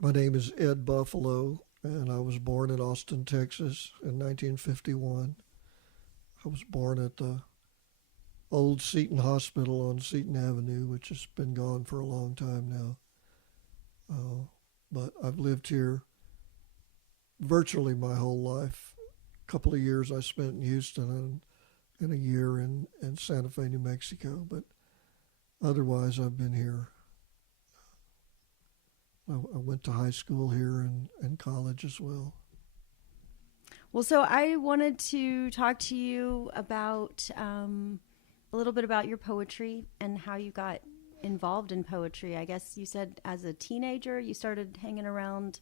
My name is Ed Buffaloe, and I was born in Austin, Texas in 1951. I was born at the old Seton Hospital on Seton Avenue, which has been gone for a long time now. Uh, but I've lived here virtually my whole life. A couple of years I spent in Houston and a year in Santa Fe, New Mexico, but otherwise I've been here. I went to high school here and college as well. Well, so I wanted to talk to you about a little bit about your poetry and how you got involved in poetry. I guess you said as a teenager you started hanging around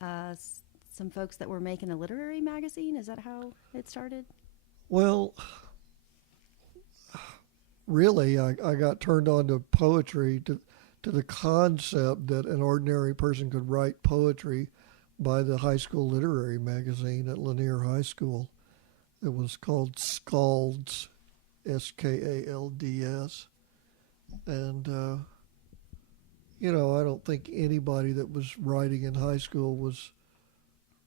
uh, some folks that were making a literary magazine. Is that how it started? Well, really, I got turned on to poetry, to the concept that an ordinary person could write poetry by the high school literary magazine at Lanier High School. It was called Scalds, Skalds. And, I don't think anybody that was writing in high school was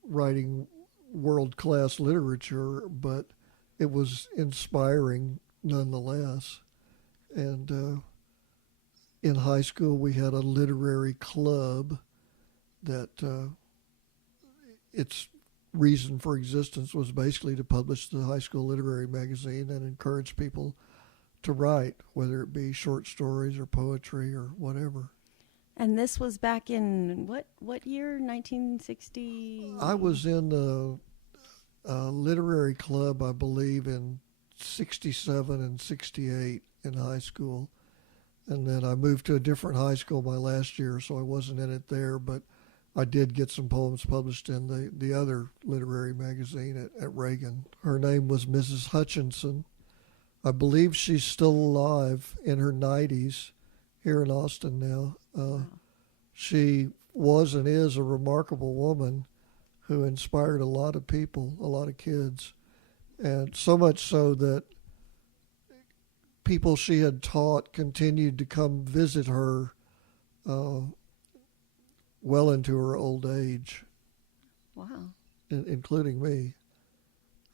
writing world class literature, but it was inspiring nonetheless. And in high school, we had a literary club that its reason for existence was basically to publish the high school literary magazine and encourage people to write, whether it be short stories or poetry or whatever. And this was back in what year? 1960. I was in the literary club, I believe, in 67 and 68 in high school. And then I moved to a different high school my last year, so I wasn't in it there, but I did get some poems published in the other literary magazine at Reagan. Her name was Mrs. Hutchinson. I believe she's still alive in her 90s here in Austin now. Wow. She was and is a remarkable woman who inspired a lot of people, a lot of kids, and so much so that people she had taught continued to come visit her uh, well into her old age, Wow. including me.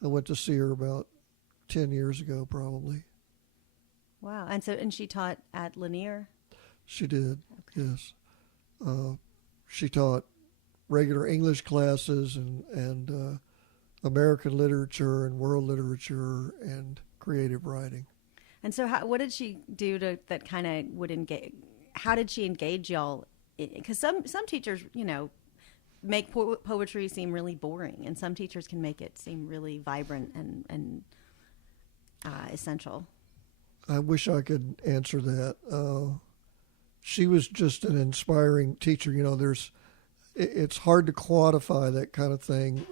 I went to see her about 10 years ago, probably. Wow. And she taught at Lanier. She did, Okay. yes. Uh, she taught regular English classes and American literature and world literature and creative writing. And so, what did she do that kind of would engage? How did she engage y'all? Because some teachers, make poetry seem really boring, and some teachers can make it seem really vibrant and essential. I wish I could answer that. She was just an inspiring teacher. It's hard to quantify that kind of thing,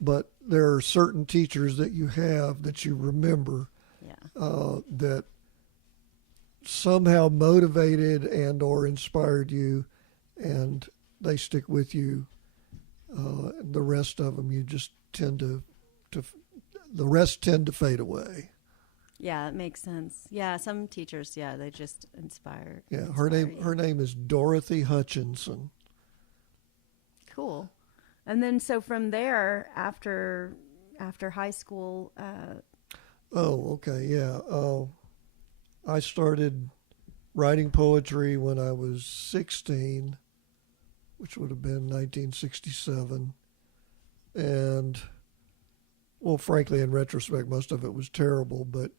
but there are certain teachers that you have that you remember Yeah. that somehow motivated and or inspired you, and they stick with you. The rest of them, you just tend to the rest tend to fade away. Yeah, it makes sense. Yeah, some teachers, they just inspire. Yeah, inspire you. her name is Dorothy Hutchinson. Cool. And then so from there, after high school, Oh, okay, yeah. I started writing poetry when I was 16, which would have been 1967. And, well, frankly, in retrospect, most of it was terrible, but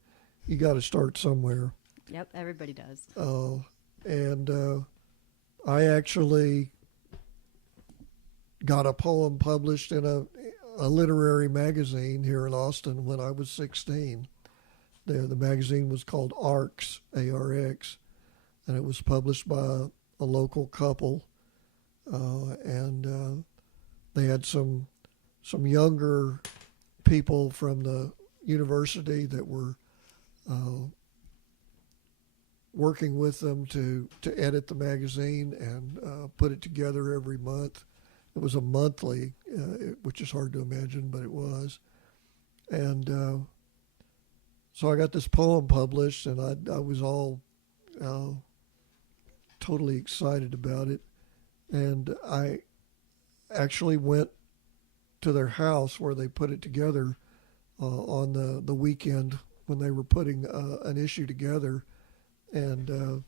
you got to start somewhere. yep, everybody does. And I actually got a poem published in a literary magazine here in Austin when I was 16. The magazine was called ARX, A-R-X, and it was published by a local couple. And they had some younger people from the university that were working with them to edit the magazine and put it together every month. It was a monthly, which is hard to imagine, but it was. And so I got this poem published, and I was all totally excited about it. And I actually went to their house where they put it together on the weekend when they were putting an issue together. And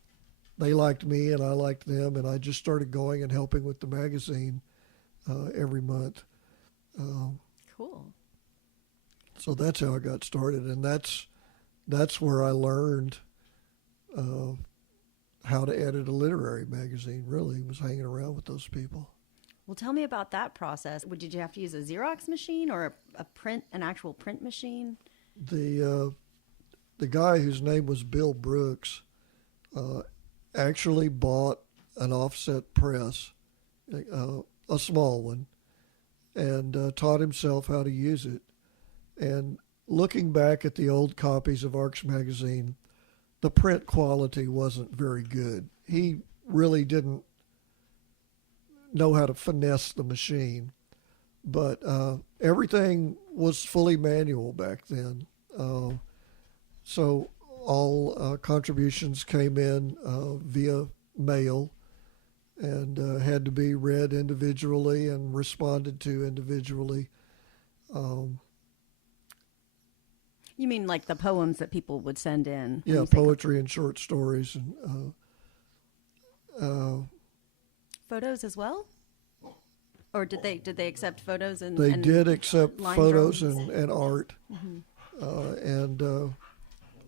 they liked me and I liked them, and I just started going and helping with the magazine every month. Cool. So that's how I got started, and that's where I learned how to edit a literary magazine. Really, was hanging around with those people. Well, tell me about that process. Did you have to use a Xerox machine or an actual print machine? The guy whose name was Bill Brooks actually bought an offset press, a small one, and taught himself how to use it. And looking back at the old copies of Arcs magazine, the print quality wasn't very good. He really didn't know how to finesse the machine, but everything was fully manual back then. So all contributions came in via mail and had to be read individually and responded to individually. You mean like the poems that people would send in? Yeah, poetry and short stories and photos as well? Or did they accept photos and they did accept line photos drawings? and art. Mm-hmm. And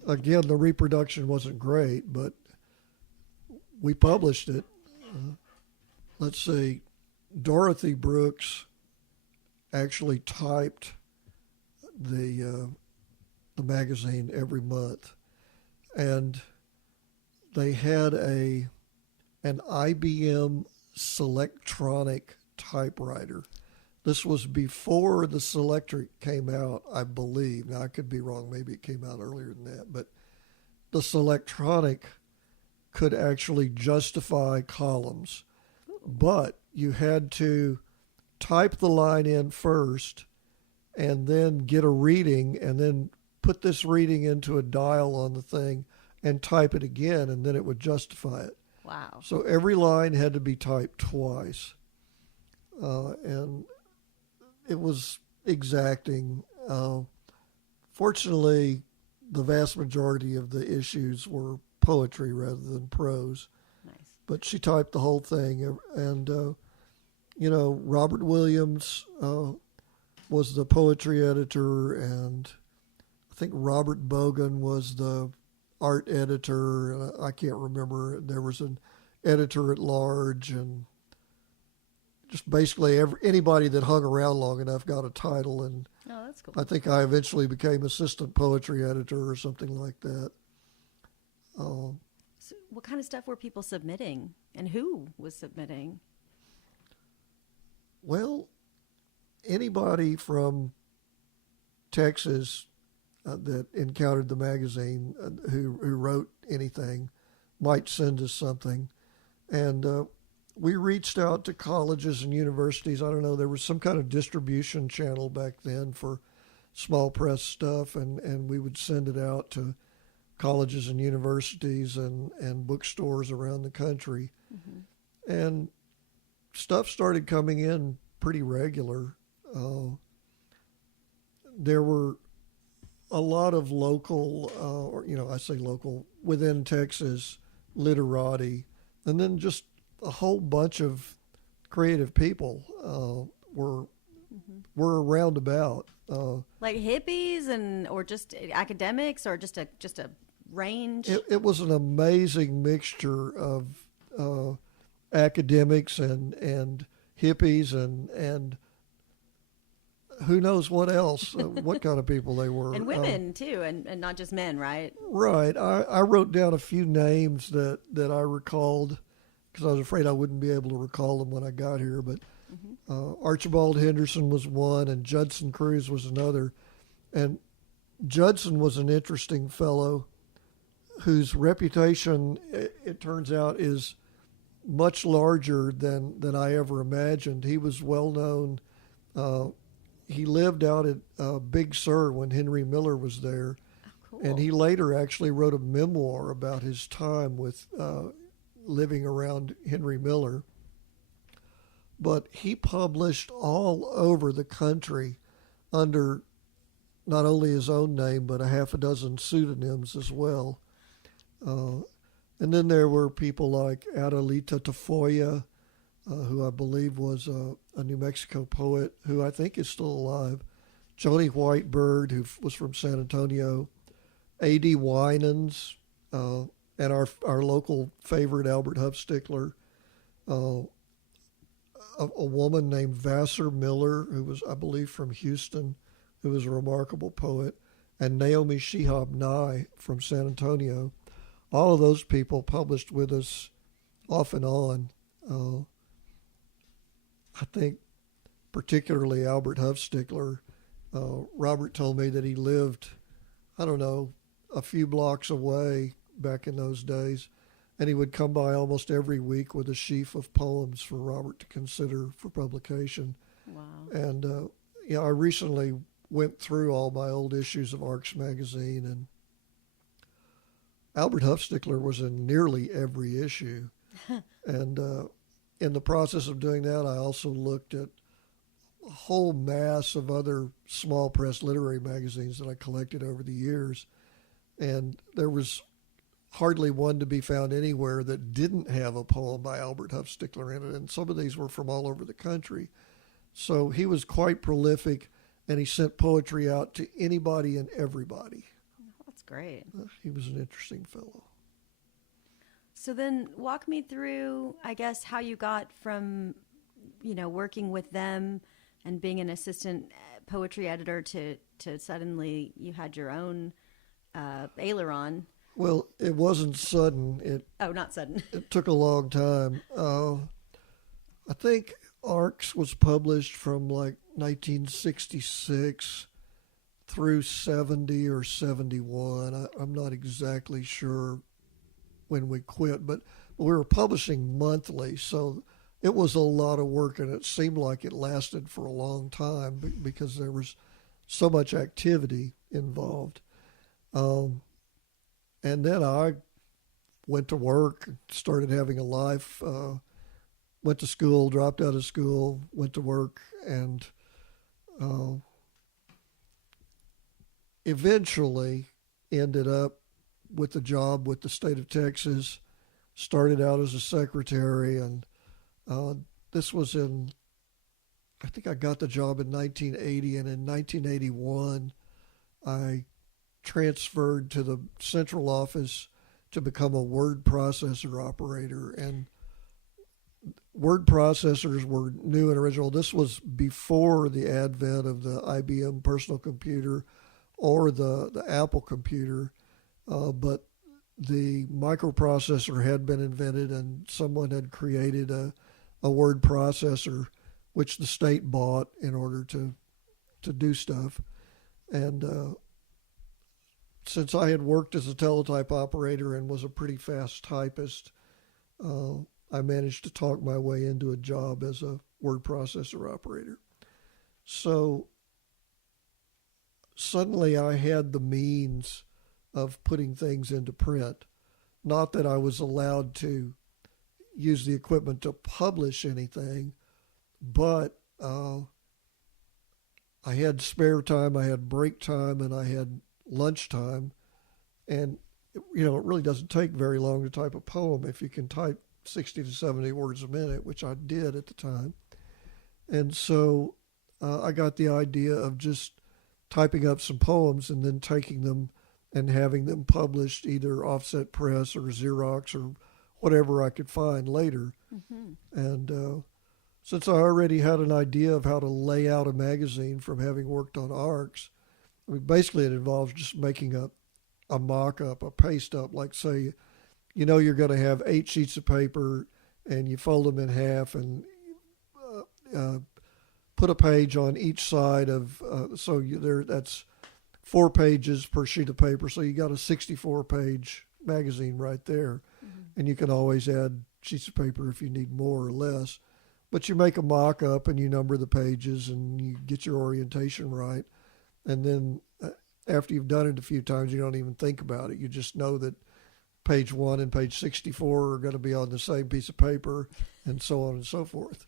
again, the reproduction wasn't great, but we published it. Let's see, Dorothy Brooks actually typed the magazine every month, and they had an IBM Selectronic typewriter. This was before the Selectric came out, I believe. Now, I could be wrong. Maybe it came out earlier than that. But the Selectronic could actually justify columns. But you had to type the line in first and then get a reading and then put this reading into a dial on the thing and type it again, and then it would justify it. Wow. So every line had to be typed twice. And it was exacting. Fortunately, the vast majority of the issues were poetry rather than prose. Nice. But she typed the whole thing. And, Robert Williams was the poetry editor, and I think Robert Bogan was the art editor. I can't remember. There was an editor at large, and just basically anybody that hung around long enough got a title. And Oh, that's cool. I think I eventually became assistant poetry editor or something like that. So what kind of stuff were people submitting, and who was submitting? Well, anybody from Texas that encountered the magazine who wrote anything might send us something. And we reached out to colleges and universities. I don't know, there was some kind of distribution channel back then for small press stuff, and we would send it out to colleges and universities and bookstores around the country. Mm-hmm. And stuff started coming in pretty regular. There were a lot of local, I say local, within Texas, literati, and then just a whole bunch of creative people were around about. Like hippies or just academics, or just a range? It was an amazing mixture of academics and hippies and who knows what else, what kind of people they were. And women, too, and not just men, right? Right. I wrote down a few names that I recalled because I was afraid I wouldn't be able to recall them when I got here. But Archibald Henderson was one, and Judson Cruz was another. And Judson was an interesting fellow whose reputation, it turns out, is much larger than I ever imagined. He was well known. He lived out at Big Sur when Henry Miller was there. Oh, cool. And he later actually wrote a memoir about his time with living around Henry Miller. but he published all over the country under not only his own name, but a half a dozen pseudonyms as well. And then there were people like Adelita Tafoya, who I believe was a New Mexico poet, who I think is still alive. Joni Whitebird, who was from San Antonio. A.D. Winans, and our local favorite, Albert Hufstikler. A woman named Vassar Miller, who was, I believe, from Houston, who was a remarkable poet. And Naomi Shihab Nye from San Antonio. All of those people published with us off and on. I think particularly Albert Hufstikler. Robert told me that he lived, I don't know, a few blocks away back in those days, and he would come by almost every week with a sheaf of poems for Robert to consider for publication. Wow. And I recently went through all my old issues of Arcs magazine, and Albert Hufstikler was in nearly every issue. And in the process of doing that, I also looked at a whole mass of other small press literary magazines that I collected over the years. And there was hardly one to be found anywhere that didn't have a poem by Albert Hufstikler in it. And some of these were from all over the country. So he was quite prolific, and he sent poetry out to anybody and everybody. That's great. He was an interesting fellow. So then walk me through, I guess, how you got from, working with them and being an assistant poetry editor to suddenly you had your own aileron. Well, it wasn't sudden. Not sudden. It took a long time. I think Arcs was published from like 1966 through 70 or 71. I'm not exactly sure when we quit, but we were publishing monthly, so it was a lot of work, and it seemed like it lasted for a long time because there was so much activity involved. And then I went to work, started having a life, went to school, dropped out of school, went to work, and eventually ended up with a job with the state of Texas. Started out as a secretary, and this was I think I got the job in 1980, and in 1981 I transferred to the central office to become a word processor operator. And word processors were new and original. This was before the advent of the IBM personal computer or the Apple computer, but the microprocessor had been invented, and someone had created a word processor, which the state bought in order to do stuff. And since I had worked as a teletype operator and was a pretty fast typist, I managed to talk my way into a job as a word processor operator. So suddenly I had the means of putting things into print. Not that I was allowed to use the equipment to publish anything, but I had spare time, I had break time, and I had lunchtime. And, it really doesn't take very long to type a poem if you can type 60 to 70 words a minute, which I did at the time. And so I got the idea of just typing up some poems and then taking them and having them published either offset press or Xerox or whatever I could find later. Mm-hmm. And since I already had an idea of how to lay out a magazine from having worked on Arcs, basically it involves just making a mock-up, a paste-up, like say, you're going to have 8 sheets of paper and you fold them in half and put a page on each side of, that's 4 pages per sheet of paper. So you got a 64-page magazine right there. Mm-hmm. And you can always add sheets of paper if you need more or less. But you make a mock-up and you number the pages and you get your orientation right. And then after you've done it a few times, you don't even think about it. You just know that page 1 and page 64 are going to be on the same piece of paper, and so on and so forth.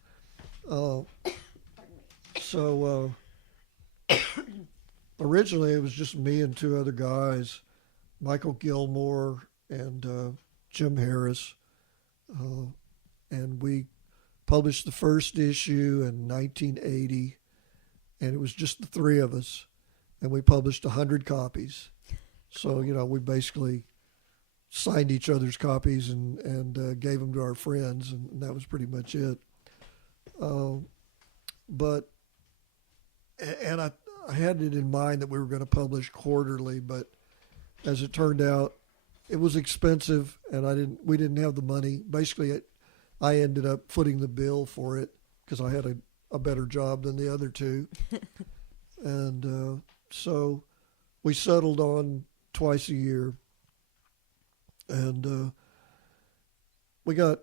Uh, so originally it was just me and two other guys, Michael Gilmore and Jim Harris, uh, and we published the first issue in 1980, and it was just the three of us, and we published 100 copies. So we basically signed each other's copies and gave them to our friends, and that was pretty much it. Uh, but and I had it in mind that we were going to publish quarterly, but as it turned out, it was expensive, and we didn't have the money. Basically, I ended up footing the bill for it because I had a better job than the other two, and so we settled on twice a year, and we got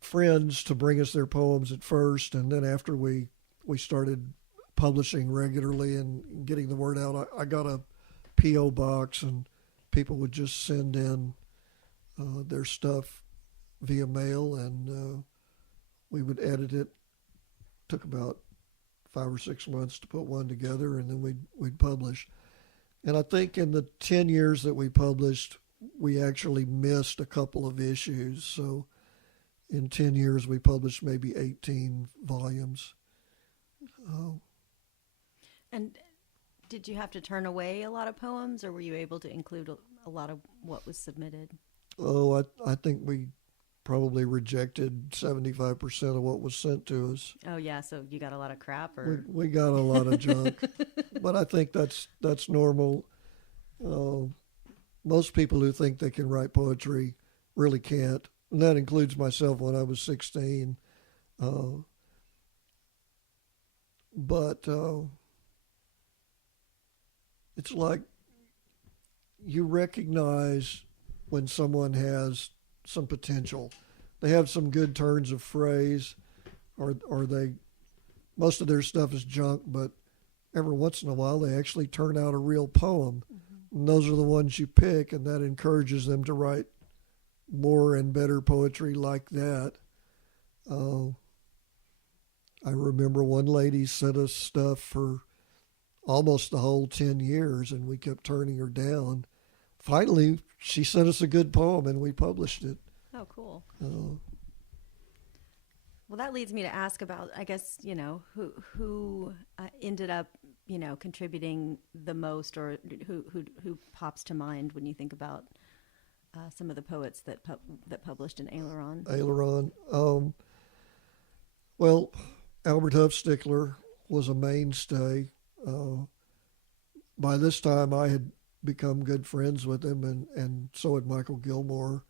friends to bring us their poems at first, and then after we started publishing regularly and getting the word out, I got a P.O. box, and people would just send in their stuff via mail, and we would edit it. Took about 5 or 6 months to put one together, and then we'd publish. And I think in the 10 years that we published, we actually missed a couple of issues. So in 10 years, we published maybe 18 volumes. And did you have to turn away a lot of poems, or were you able to include a lot of what was submitted? Oh, I think we probably rejected 75% of what was sent to us. Oh yeah, so you got a lot of crap, or We got a lot of junk, but I think that's normal. Most people who think they can write poetry really can't, and that includes myself when I was 16. But it's like you recognize when someone has some potential. They have some good turns of phrase, or most of their stuff is junk, but every once in a while they actually turn out a real poem. Mm-hmm. And those are the ones you pick, and that encourages them to write more and better poetry like that. I remember one lady sent us stuff for almost the whole 10 years, and we kept turning her down. Finally, she sent us a good poem, and we published it. Oh, cool. Well, that leads me to ask about, I guess, who ended up, contributing the most, or who pops to mind when you think about some of the poets that published in Aileron. Well, Albert Huffstickler was a mainstay. By this time, I had become good friends with him, and so had Michael Gilmore.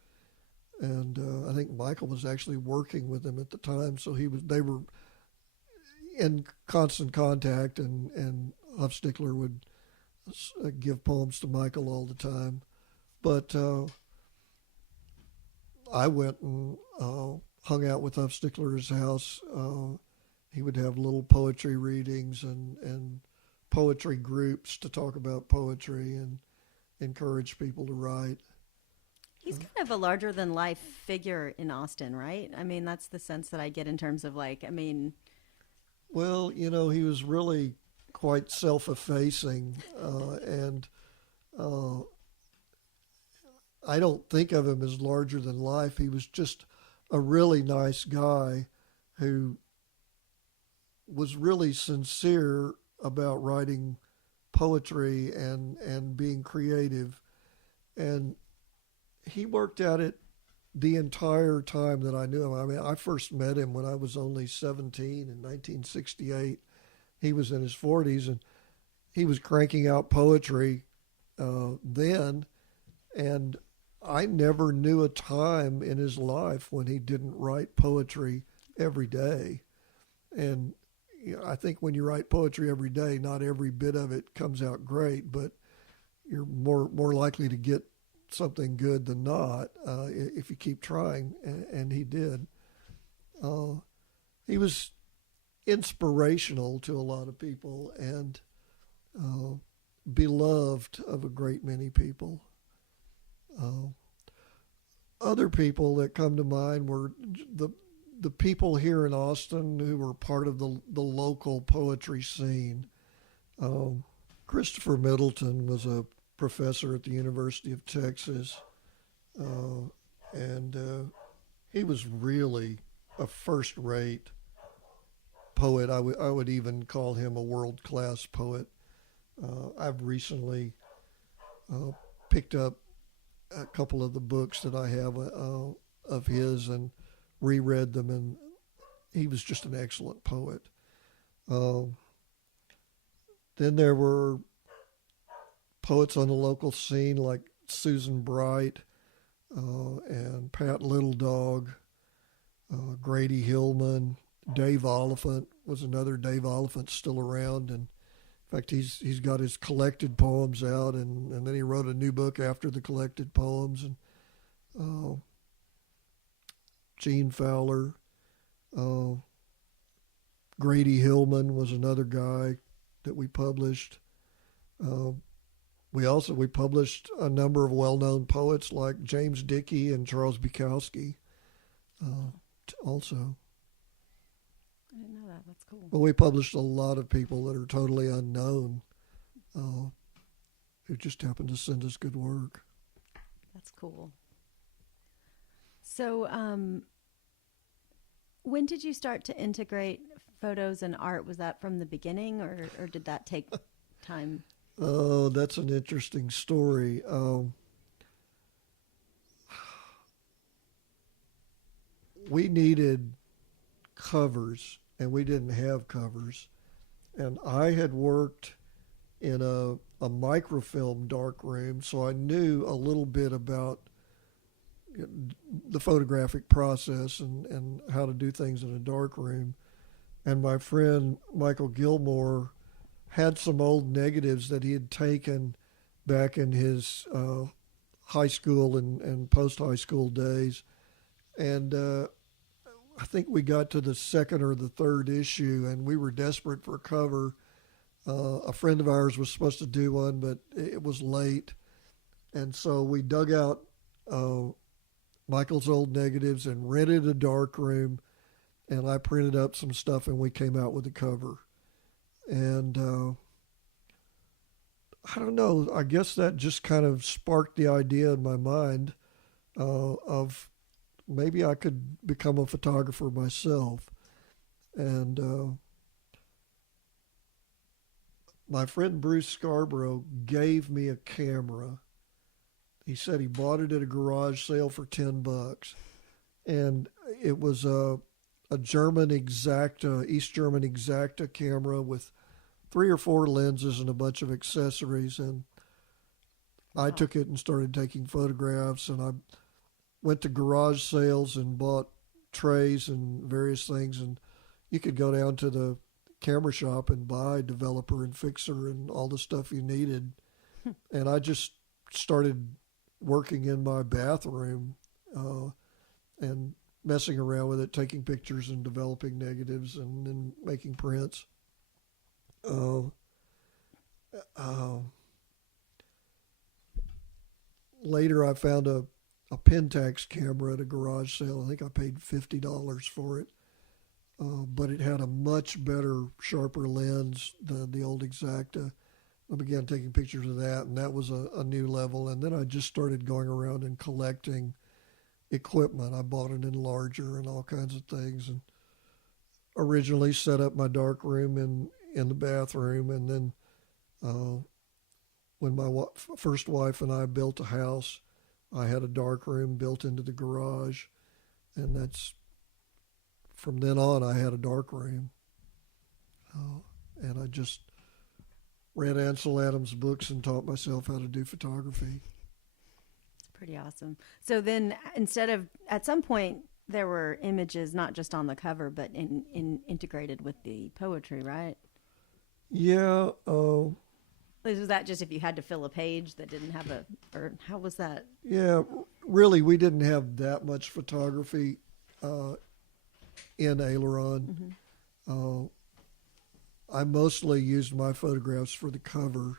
And I think Michael was actually working with him at the time, so they were in constant contact, and Huffstickler would give poems to Michael all the time. But I went and hung out with Huffstickler's house. He would have little poetry readings and poetry groups to talk about poetry and encourage people to write. He's kind of a larger-than-life figure in Austin, right? I mean, that's the sense that I get in terms of, Well, he was really quite self-effacing, and I don't think of him as larger than life. He was just a really nice guy who was really sincere about writing poetry and being creative. And he worked at it the entire time that I knew him. I mean, I first met him when I was only 17 in 1968. He was in his 40s, and he was cranking out poetry then. And I never knew a time in his life when he didn't write poetry every day. And I think when you write poetry every day, not every bit of it comes out great, but you're more likely to get something good than not if you keep trying, and he did. He was inspirational to a lot of people and beloved of a great many people. Other people that come to mind were the people here in Austin who were part of the local poetry scene. Christopher Middleton was a professor at the University of Texas, and he was really a first-rate poet. I would even call him a world-class poet. I've recently picked up a couple of the books that I have of his and reread them, and he was just an excellent poet. Then there were poets on the local scene like Susan Bright and Pat Littledog, Grady Hillman, Dave Oliphant was another. Dave Oliphant's still around, and in fact, he's got his collected poems out, and then he wrote a new book after the collected poems. And Gene Fowler, Grady Hillman was another guy that we published. We published a number of well-known poets like James Dickey and Charles Bukowski. Also, I didn't know that. That's cool. well, we published a lot of people that are totally unknown, who just happened to send us good work. That's cool. So, when did you start to integrate photos and art? Was that from the beginning, or did that take time? Oh, that's an interesting story. We needed covers, and we didn't have covers. And I had worked in a microfilm darkroom, so I knew a little bit about the photographic process and how to do things in a darkroom. And my friend Michael Gilmore had some old negatives that he had taken back in his high school and post-high school days. And I think we got to the second or the third issue, and we were desperate for a cover. A friend of ours was supposed to do one, but it was late. And so we dug out Michael's old negatives and rented a darkroom, and I printed up some stuff, and we came out with a cover. And I don't know, I guess that just kind of sparked the idea in my mind of maybe I could become a photographer myself. And my friend Bruce Scarborough gave me a camera. He said he bought it at a garage sale for $10, and it was a German Exacta, East German Exacta camera with 3 or 4 lenses and a bunch of accessories. And I took it and started taking photographs, and I went to garage sales and bought trays and various things. And you could go down to the camera shop and buy developer and fixer and all the stuff you needed. And I just started working in my bathroom and messing around with it, taking pictures and developing negatives and then making prints. Later, I found a Pentax camera at a garage sale. I think I paid $50 for it, but it had a much better, sharper lens than the old Exacta. I began taking pictures of that, and that was a new level. And then I just started going around and collecting equipment. I bought an enlarger and all kinds of things, and originally set up my dark room in the bathroom. And then when my first wife and I built a house, I had a dark room built into the garage, and that's from then on I had a dark room. And I just read Ansel Adams books and taught myself how to do photography. Pretty awesome. So then instead of, at some point, there were images not just on the cover, but in integrated with the poetry, right? Yeah. Was that just if you had to fill a page that didn't have or how was that? Yeah, really, we didn't have that much photography in Aileron. Mm-hmm. I mostly used my photographs for the cover,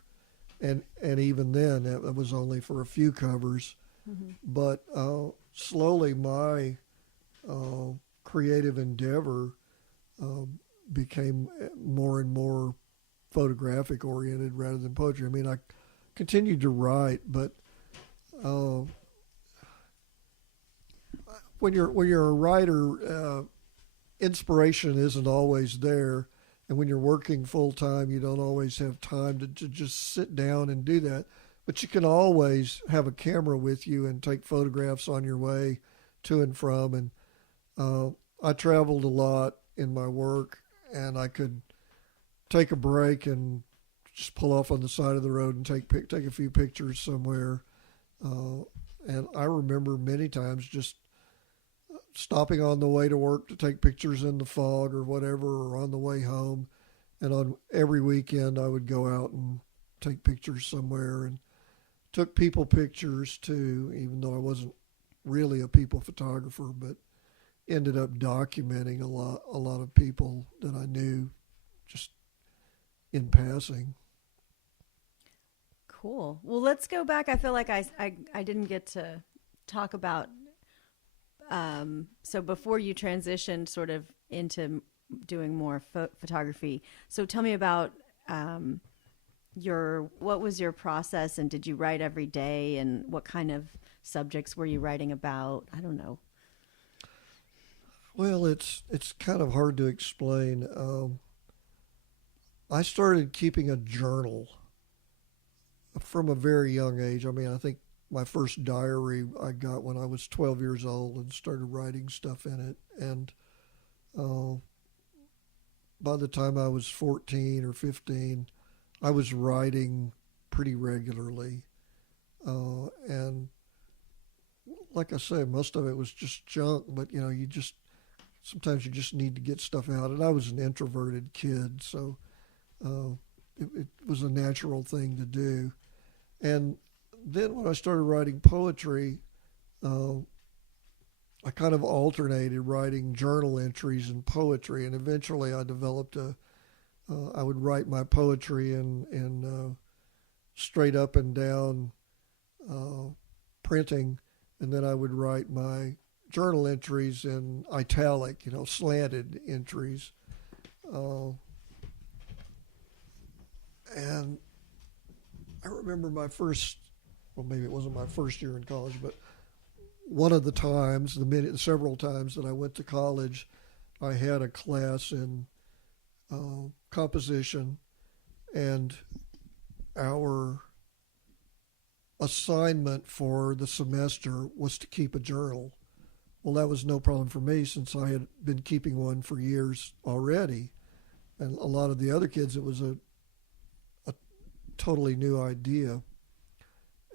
and even then, it was only for a few covers. Mm-hmm. But slowly, my creative endeavor became more and more photographic oriented rather than poetry. I mean, I continued to write, but uh, when you're a writer, inspiration isn't always there, and when you're working full time, you don't always have time to just sit down and do that. But you can always have a camera with you and take photographs on your way to and from. And I traveled a lot in my work, and I could take a break and just pull off on the side of the road and take a few pictures somewhere. Uh, and I remember many times just stopping on the way to work to take pictures in the fog or whatever, or on the way home. And on every weekend, I would go out and take pictures somewhere, and took people pictures too, even though I wasn't really a people photographer, but ended up documenting a lot of people that I knew just in passing. Cool. Well, let's go back. I feel like I didn't get to talk about, so before you transitioned sort of into doing more photography. So tell me about what was your process, and did you write every day, and what kind of subjects were you writing about? I don't know. Well, it's kind of hard to explain. I started keeping a journal from a very young age. I mean, I think my first diary I got when I was 12 years old, and started writing stuff in it. And by the time I was 14 or 15, I was writing pretty regularly. And like I say, most of it was just junk, but sometimes you just need to get stuff out. And I was an introverted kid, so it was a natural thing to do. And then when I started writing poetry, I kind of alternated writing journal entries and poetry, and eventually I developed I would write my poetry in straight up and down printing, and then I would write my journal entries in italic, slanted entries. And I remember maybe it wasn't my first year in college, but one of the times, several times that I went to college, I had a class in composition, and our assignment for the semester was to keep a journal. Well, that was no problem for me, since I had been keeping one for years already. And a lot of the other kids, it was a totally new idea.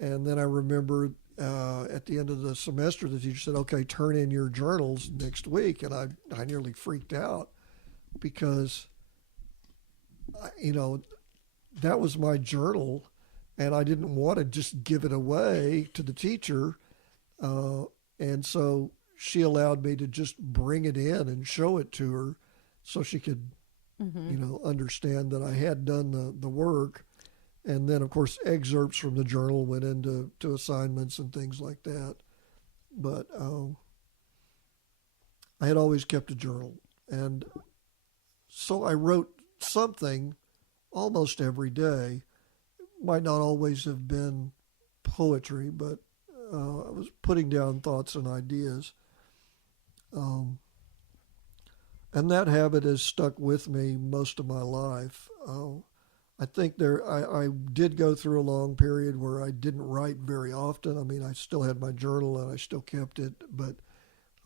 And then I remember at the end of the semester, the teacher said, "Okay, turn in your journals next week." And I nearly freaked out, because, that was my journal, and I didn't want to just give it away to the teacher. And so she allowed me to just bring it in and show it to her, so she could, understand that I had done the work. And then, of course, excerpts from the journal went into assignments and things like that. But I had always kept a journal. And so I wrote something almost every day. Might not always have been poetry, but I was putting down thoughts and ideas. And that habit has stuck with me most of my life. I think I did go through a long period where I didn't write very often. I mean, I still had my journal and I still kept it, but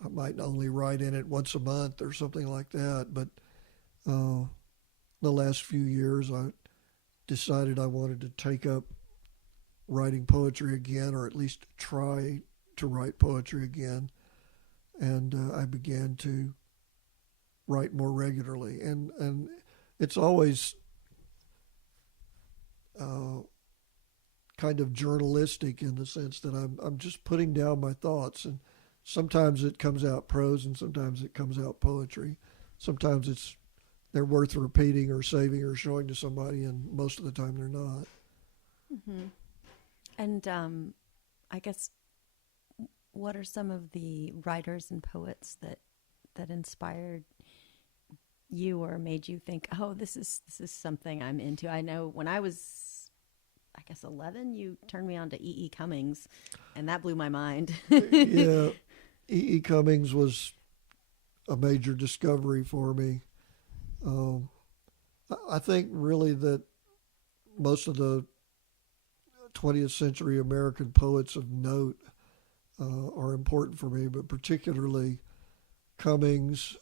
I might only write in it once a month or something like that. But the last few years, I decided I wanted to take up writing poetry again, or at least try to write poetry again. And I began to write more regularly. And it's always kind of journalistic, in the sense that I'm just putting down my thoughts, and sometimes it comes out prose, and sometimes it comes out poetry. Sometimes they're worth repeating or saving or showing to somebody, and most of the time they're not. Mm-hmm. And I guess, what are some of the writers and poets that that inspired you or made you think, oh, this is something I'm into? I know when I was, I guess, 11, you turned me on to E. E. Cummings, and that blew my mind. Yeah, E. E. Cummings was a major discovery for me. Um, I think really that most of the 20th century American poets of note are important for me, but particularly Cummings,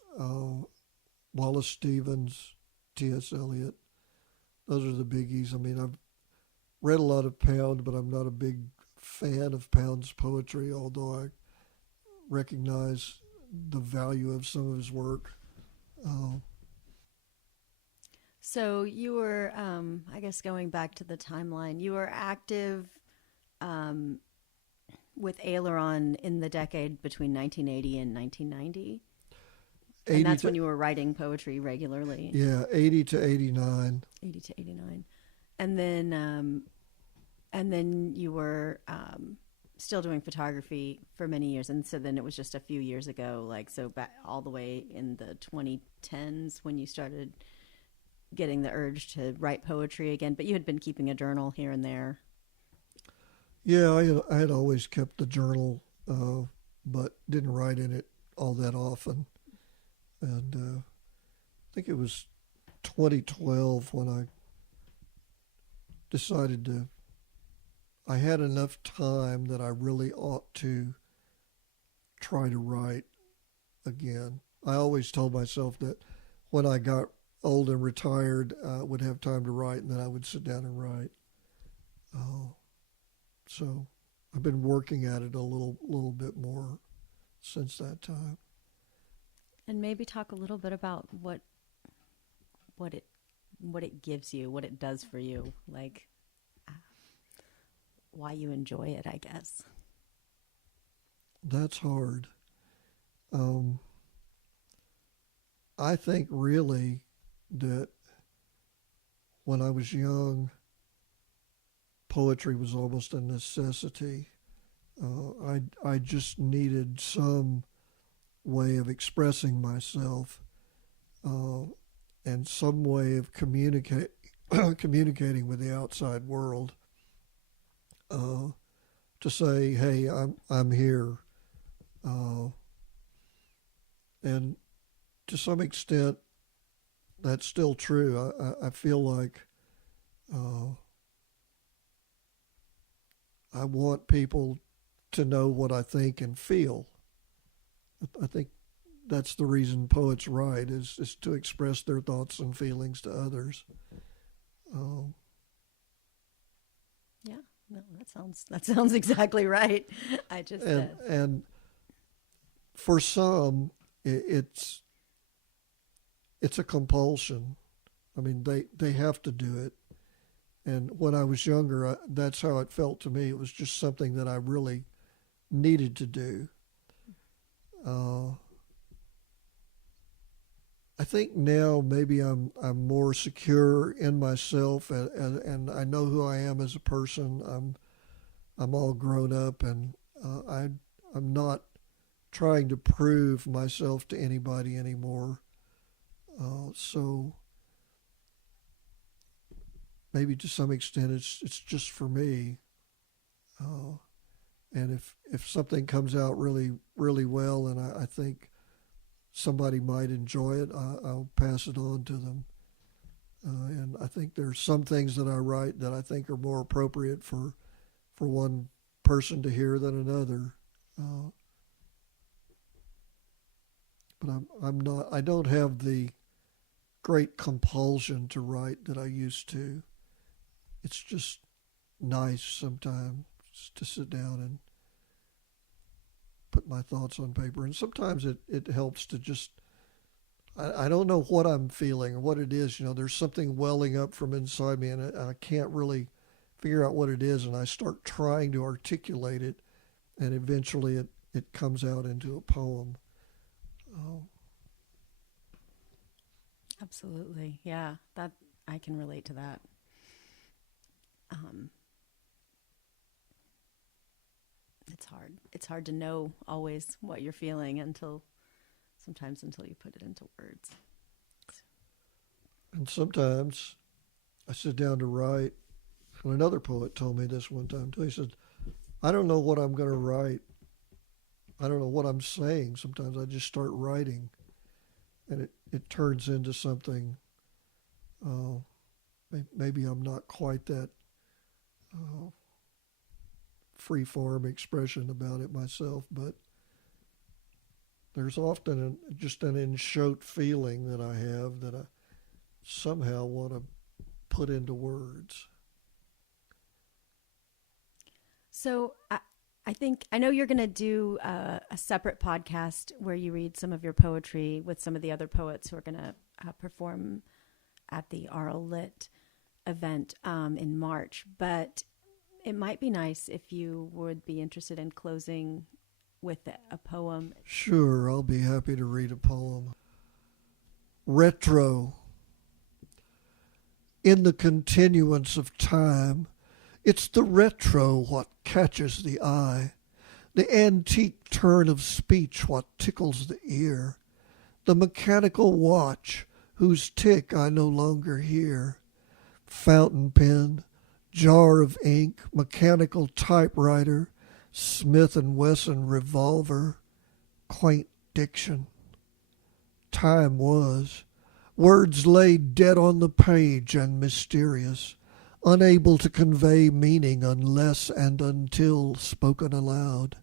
Wallace Stevens, T.S. Eliot. Those are the biggies. I mean, I've read a lot of Pound, but I'm not a big fan of Pound's poetry, although I recognize the value of some of his work. Uh, So you were, I guess, going back to the timeline, you were active um, with Aileron in the decade between 1980 and 1990. And 80 that's to, when you were writing poetry regularly, yeah, 80 to 89. 80 to 89. And then you were still doing photography for many years. And so then it was just a few years ago, like, so back all the way in the 2010s when you started getting the urge to write poetry again. But you had been keeping a journal here and there. Yeah, I had always kept the journal, but didn't write in it all that often. And I think it was 2012 when I decided I had enough time that I really ought to try to write again. I always told myself that when I got old and retired, I would have time to write, and then I would sit down and write. So I've been working at it a little bit more since that time. And maybe talk a little bit about what it gives you, what it does for you, like why you enjoy it, I guess. That's hard. Um, I think really that when I was young, poetry was almost a necessity. I just needed some way of expressing myself and some way of communicating with the outside world. To say, "Hey, I'm here," and to some extent, that's still true. I feel like I want people to know what I think and feel. I think that's the reason poets write is to express their thoughts and feelings to others. Um, Yeah, no, that sounds exactly right. I just and for some, it's a compulsion. I mean, they have to do it. And when I was younger, that's how it felt to me. It was just something that I really needed to do. I think now maybe I'm more secure in myself, and I know who I am as a person. I'm all grown up, and I'm not trying to prove myself to anybody anymore. So maybe to some extent it's just for me. And if something comes out really well, and I think somebody might enjoy it, I'll pass it on to them. And I think there's some things that I write that I think are more appropriate for one person to hear than another. But I'm not. I don't have the great compulsion to write that I used to. It's just nice sometimes to sit down and put my thoughts on paper. And sometimes it helps to just, I don't know what I'm feeling or what it is. There's something welling up from inside me, and I can't really figure out what it is. And I start trying to articulate it, and eventually it comes out into a poem. absolutely, yeah, that I can relate to that. It's hard. It's hard to know always what you're feeling until sometimes until you put it into words. And sometimes I sit down to write, and another poet told me this one time too. He said, I don't know what I'm going to write. I don't know what I'm saying. Sometimes I just start writing, and it turns into something. Maybe I'm not quite that free-form expression about it myself, but there's often just an in-shoat feeling that I have that I somehow want to put into words. So I know you're going to do a separate podcast where you read some of your poetry with some of the other poets who are going to perform at the Arl Lit event in March. But it might be nice if you would be interested in closing with a poem. Sure, I'll be happy to read a poem. Retro. In the continuance of time, it's the retro what catches the eye, the antique turn of speech what tickles the ear, the mechanical watch whose tick I no longer hear, fountain pen, jar of ink, mechanical typewriter, Smith & Wesson revolver, quaint diction. Time was, words lay dead on the page and mysterious, unable to convey meaning unless and until spoken aloud.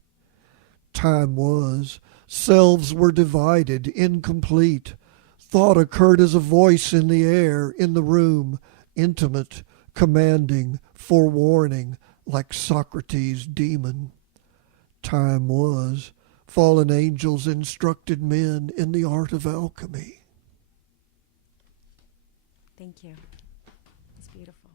Time was, selves were divided, incomplete. Thought occurred as a voice in the air, in the room, intimate, commanding, forewarning, like Socrates' demon. Time was, fallen angels instructed men in the art of alchemy. Thank you. It's beautiful.